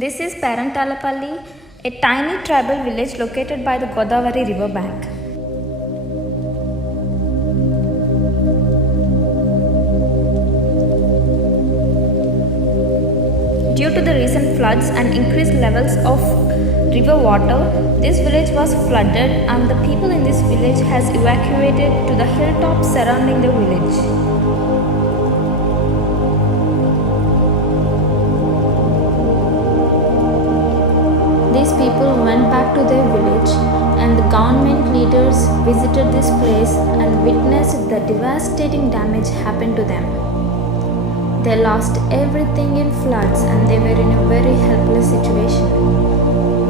This is Parantalapalli, a tiny tribal village located by the Godavari river bank. Due to the recent floods and increased levels of river water, this village was flooded and the people in this village has evacuated to the hilltops surrounding the village. These people went back to their village and the government leaders visited this place and witnessed the devastating damage happened to them. They lost everything in floods and they were in a very helpless situation.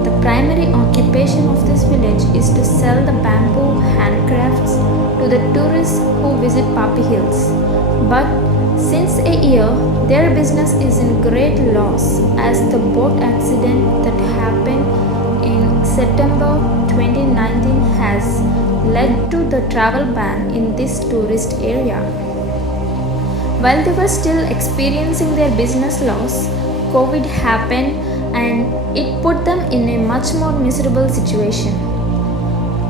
The primary occupation of this village is to sell the bamboo handcrafts to the tourists who visit Papi Hills. But since a year, their business is in great loss as the boat accident that happened in September 2019 has led to the travel ban in this tourist area. While they were still experiencing their business loss, COVID happened and it put them in a much more miserable situation.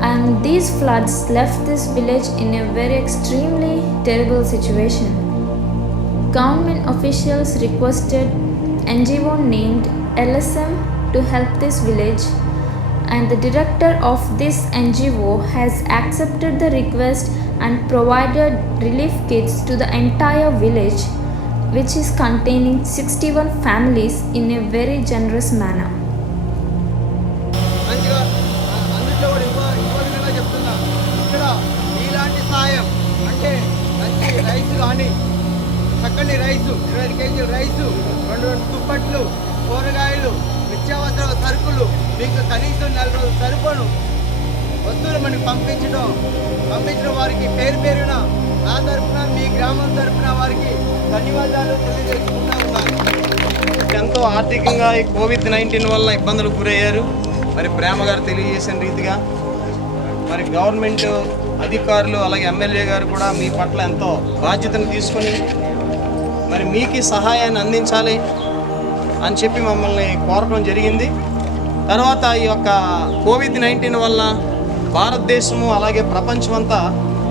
And these floods left this village in a very extremely terrible situation. Government officials requested NGO named LSM to help this village, and the director of this NGO has accepted the request and provided relief kits to the entire village, which is containing 61 families in a very generous manner. చక్కని rice 20 కేజీల rice 2 దుప్పట్లు కూరగాయలు నిత్యావసర సరుకులు మీకు కనీసం 4 రోజులు సరిపోను వస్తువులు మనకి పంపించడం వారికి పేరున నా తరపున మీ గ్రామం తరపున వారికి ధన్యవాదాలు తెలియజేసుకుంటా ఉన్నాను. ఎంతో ఆర్థికంగా ఈ COVID-19 వల్ల ఇబ్బందులకు గురయ్యారు. మరి ప్రేమ గారు తెలియజేసిన రీతిగా మరి గవర్నమెంట్ అధికారులు అలాగే ఎమ్మెల్యే గారు కూడా మీ పట్ల ఎంతో బాధ్యతను తీసుకొని మరి మీకు సహాయాన్ని అందించాలి అని చెప్పి మమ్మల్ని కోరడం జరిగింది. తర్వాత ఈ యొక్క COVID-19 వల్ల భారతదేశము అలాగే ప్రపంచం అంతా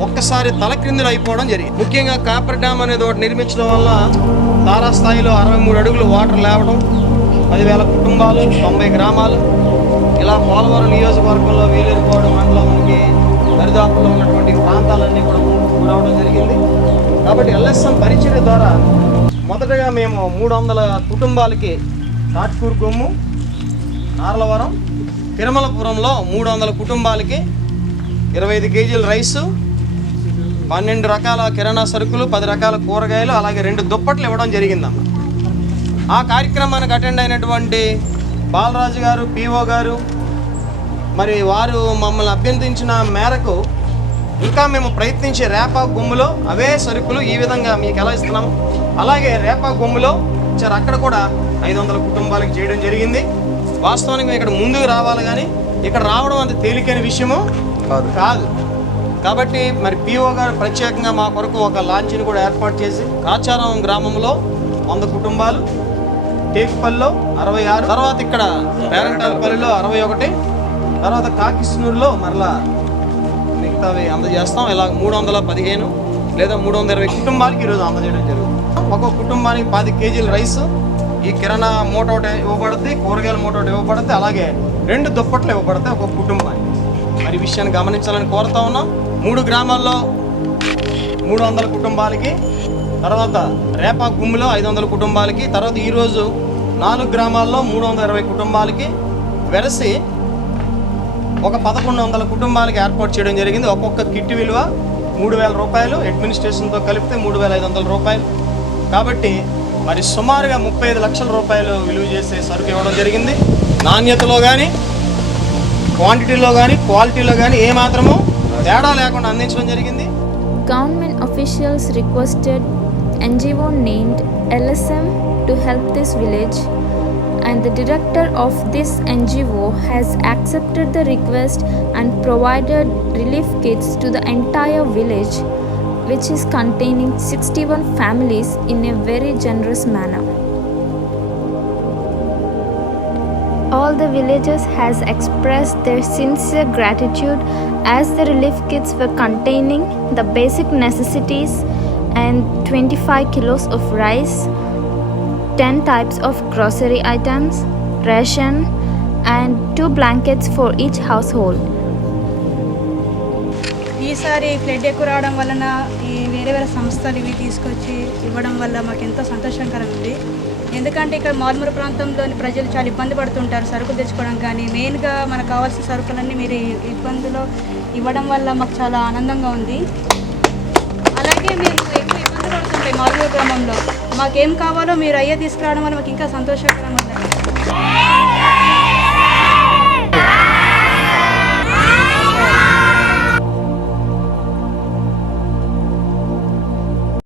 ఒక్కసారి తలక్రిందులు అయిపోవడం జరిగింది. ముఖ్యంగా కాపర్ డ్యామ్ అనేది ఒకటి నిర్మించడం వల్ల తారాస్థాయిలో 63 అడుగులు వాటర్ లేవడం, 10,000 కుటుంబాలు 90 గ్రామాలు ఇలా పోలవరం నియోజకవర్గంలో వేలేరుకోవడం మండలానికి దరిదాపుల్లో ఉన్నటువంటి ప్రాంతాలన్నీ కూడా గురవడం జరిగింది. కాబట్టి LSM పరిచర్య ద్వారా మొదటగా మేము 300 కుటుంబాలకి కాట్కూరు కొమ్ము, నార్లవరం, తిరుమలపురంలో 300 కుటుంబాలకి 25 కేజీల రైసు, 12 రకాల కిరాణా సరుకులు, 10 రకాల కూరగాయలు అలాగే 2 దుప్పట్లు ఇవ్వడం జరిగిందమ్మ. ఆ కార్యక్రమానికి అటెండ్ అయినటువంటి బాలరాజు గారు, PO గారు మరి వారు మమ్మల్ని అభ్యర్థించిన మేరకు ఇంకా మేము ప్రయత్నించే రేపా గుమ్ములో అవే సరుకులు ఈ విధంగా మీకు ఎలా ఇస్తున్నాము అలాగే రేపా గుమ్ములో అక్కడ కూడా 500 కుటుంబాలకు చేయడం జరిగింది. వాస్తవానికి మేము ఇక్కడ ముందుకు రావాలి కానీ ఇక్కడ రావడం అంత తేలికైన విషయము కాదు. కాబట్టి మరి PO గారు ప్రత్యేకంగా మా కొరకు ఒక లాంచ్ని కూడా ఏర్పాటు చేసి కాచారం గ్రామంలో 100 కుటుంబాలు, టేకుపల్లిలో 66, తర్వాత ఇక్కడ పేరంటాలపల్లిలో 61, తర్వాత కాకిస్నూరులో మరలా మిగతావి అందజేస్తాం. ఇలా 315 లేదా 320 కుటుంబాలకి ఈరోజు అందజేయడం జరుగుతుంది. ఒక్కొక్క కుటుంబానికి 10 కేజీల రైసు, ఈ కిరాణా మూట ఒకటి ఇవ్వబడుతుంది, కూరగాయల మూట ఒకటి ఇవ్వబడుతుంది, అలాగే 2 దుప్పట్లు ఇవ్వబడతాయి ఒక్కొక్క కుటుంబానికి. మరి విషయాన్ని గమనించాలని కోరుతా ఉన్నాం. 3 గ్రామాల్లో 300 కుటుంబాలకి, తర్వాత రేపా గుమ్మిలో 500 కుటుంబాలకి, తర్వాత ఈరోజు 4 గ్రామాల్లో 320 కుటుంబాలకి వెరసి ఒక 1100 కుటుంబాలకి ఏర్పాటు చేయడం జరిగింది. ఒక్కొక్క కిట్ విలువ 3,000 రూపాయలు, అడ్మినిస్ట్రేషన్తో కలిపితే 3,500 రూపాయలు. కాబట్టి మరి సుమారుగా 35 లక్షల రూపాయలు విలువ చేసే సరుకు ఇవ్వడం జరిగింది. నాణ్యతలో కానీ, క్వాంటిటీలో కానీ, క్వాలిటీలో కానీ ఏమాత్రము తేడా లేకుండా అందించడం జరిగింది. Government officials requested NGO named LSM to help this village, and the director of this NGO has accepted the request and provided relief kits to the entire village, which is containing 61 families in a very generous manner. All the villagers has expressed their sincere gratitude as the relief kits were containing the basic necessities and 25 kilos of rice, 10 types of grocery items, ration and 2 blankets for each household. ఈసారి flood ఎక్కువ రావడం వలన ఈ వేరే వేరే సంస్థలు ఇవి తీసుకొచ్చి ఇవ్వడం వల్ల మాకు ఎంతో సంతోషకరంగా ఉంది. ఎందుకంటే ఇక్కడ మారుమూల ప్రాంతంలోని ప్రజలు చాలా ఇబ్బంది పడుతుంటారు సరుకులు తెచ్చుకోవడం కానీ. మెయిన్గా మనకు కావాల్సిన సరుకులన్నీ మీరు ఇబ్బందులో ఇవ్వడం వల్ల మాకు చాలా ఆనందంగా ఉంది. అలాగే మేము ఎక్కువ ఇబ్బంది పడుతుంటాయి మారుమూల గ్రామంలో. మాకేం కావాలో మీరు అయ్యే తీసుకురావడం వల్ల మాకు ఇంకా సంతోషకరంగా ఉంది.